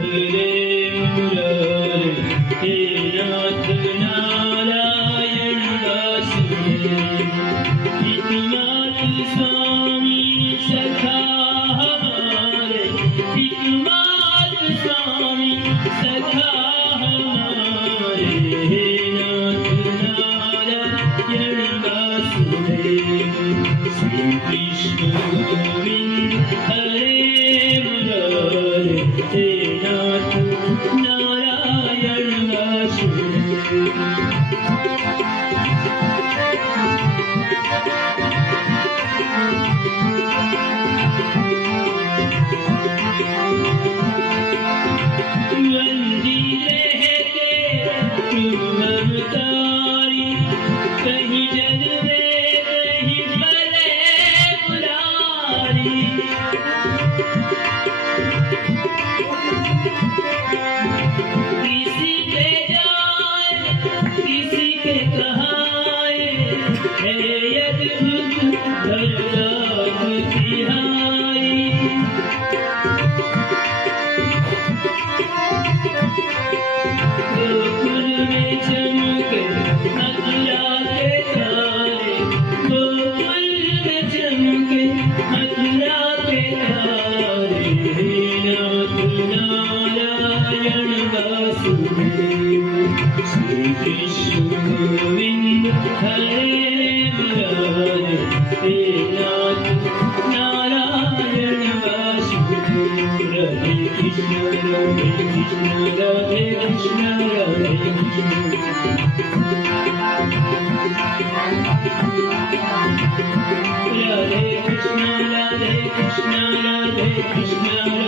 हरे मुरारे हे नाथ नारायण वासुदेव एकनाथ स्वामी सखा हमारे एकनाथ स्वामी सखा हमारे हे नाथ नारायण वासुदेव श्री कृष्ण गोविंद हरे मुरारे हे नाथ नारायण वासुदेव वंदी रहते तुम अवतारी कहीं जग में कहीं भले मुरारी किसी के जाए किसी के कहाए है अद्भुत भरदार तिहारी गोकुल में चमके मथुरा के तारे गोकुल में चमके मथुरा के तारे हे नाथ नारायण वासुदेव श्री कृष्ण गोविंद हरे मुरारे हे नाथ नारायण वासुदेव राधे कृष्ण राधे कृष्ण राधे कृष्ण राधे कृष्ण राधे कृष्ण राधे कृष्ण राधे कृष्ण